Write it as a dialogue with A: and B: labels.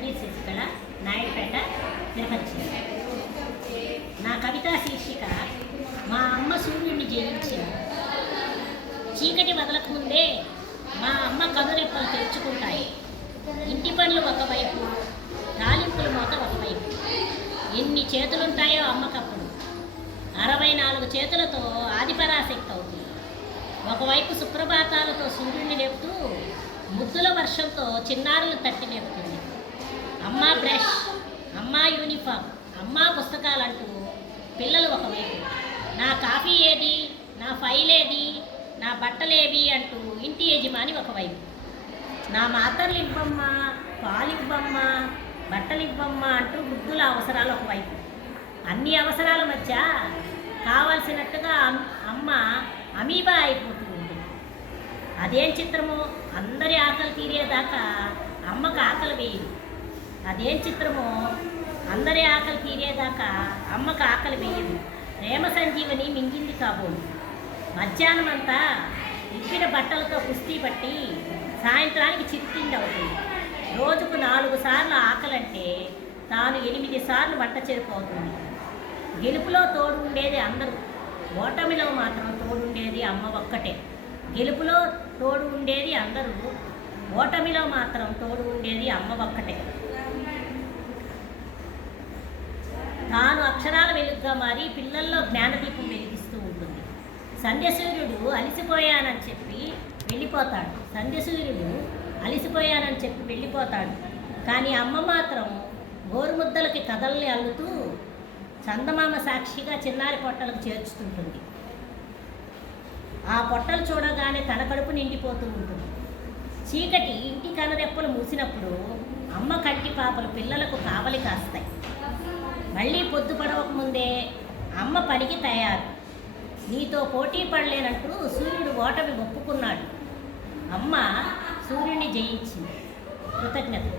A: తండ్రి శశికళ నాయుడుపేట నిర్వహించింది నా కవితా శీర్షిక మా అమ్మ సూర్యుడిని జయించింది చీకటి వదలకముందే మా అమ్మ కనురెప్పలు తెరుచుకుంటాయి. ఇంటి పనులు ఒకవైపు తాలింపులు మూత ఒకవైపు. ఎన్ని చేతులుంటాయో అమ్మకప్పుడు. అరవై నాలుగు చేతులతో ఆదిపరాశక్తి అవుతుంది. ఒకవైపు సుప్రభాతాలతో సూర్యుడిని లేపుతూ ముద్దుల వర్షంతో చిన్నారులు తట్టి లేపుతుంది. యూనిఫామ్ అమ్మా పుస్తకాలంటూ పిల్లలు ఒకవైపు. నా కాఫీ ఏది? నా ఫైల్ ఏది? నా బట్టలేవి అంటూ ఇంటి యజమాని ఒకవైపు. నా మాతర్లు ఇవ్వమ్మా పాలు ఇవ్వమ్మా బట్టలు ఇవ్వమ్మా అంటూ వృద్ధుల అవసరాలు ఒకవైపు. అన్ని అవసరాల మధ్య కావాల్సినట్టుగా అమ్మ అమీబా అయిపోతూ ఉంది. అదేం చిత్రమో? అందరి ఆకలి తీరేదాకా అమ్మకు ఆకలి వేయదు. అదేం చిత్రమో? అందరి ఆకలి తీరేదాకా అమ్మకు ఆకలి వేయదు. ప్రేమ సంజీవని మింగింది కాబోలు మధ్యాహ్నం అంతా ఇచ్చిన బట్టలతో కుస్తీ పట్టి సాయంత్రానికి చిత్తిండి అవుతుంది. రోజుకు నాలుగు సార్లు ఆకలంటే తాను ఎనిమిది సార్లు వంట చేరుకోతుంది గెలుపులో తోడు ఉండేది అందరూ. ఓటమిలో మాత్రం తోడు ఉండేది అమ్మ ఒక్కటే. గెలుపులో తోడు ఉండేది అందరూ. ఓటమిలో మాత్రం తోడు ఉండేది అమ్మ ఒక్కటే. తాను అక్షరాల వెలుగుగా మారి పిల్లల్లో జ్ఞానదీపం వెలిగిస్తూ ఉంటుంది. సంధ్యసూర్యుడు అలిసిపోయానని చెప్పి వెళ్ళిపోతాడు. సంధ్యసూర్యుడు అలిసిపోయానని చెప్పి వెళ్ళిపోతాడు. కానీ అమ్మ మాత్రం గోరుముద్దలకి కథల్ని అల్లుతూ చందమామ సాక్షిగా చిన్నారి పొట్టలకు చేర్చుతుంటుంది. ఆ పొట్టలు చూడగానే తన కడుపు నిండిపోతూ ఉంటుంది. చీకటి ఇంటి కనరెప్పలు మూసినప్పుడు అమ్మ కంటి పాపలు పిల్లలకు కావలి కాస్తాయి. మళ్ళీ పొద్దు పడవకముందే అమ్మ పనికి తయారు. నీతో పోటీ పడలేనంటూ సూర్యుడు ఓటమి ఒప్పుకున్నాడు. అమ్మ సూర్యుడిని జయించింది. కృతజ్ఞత.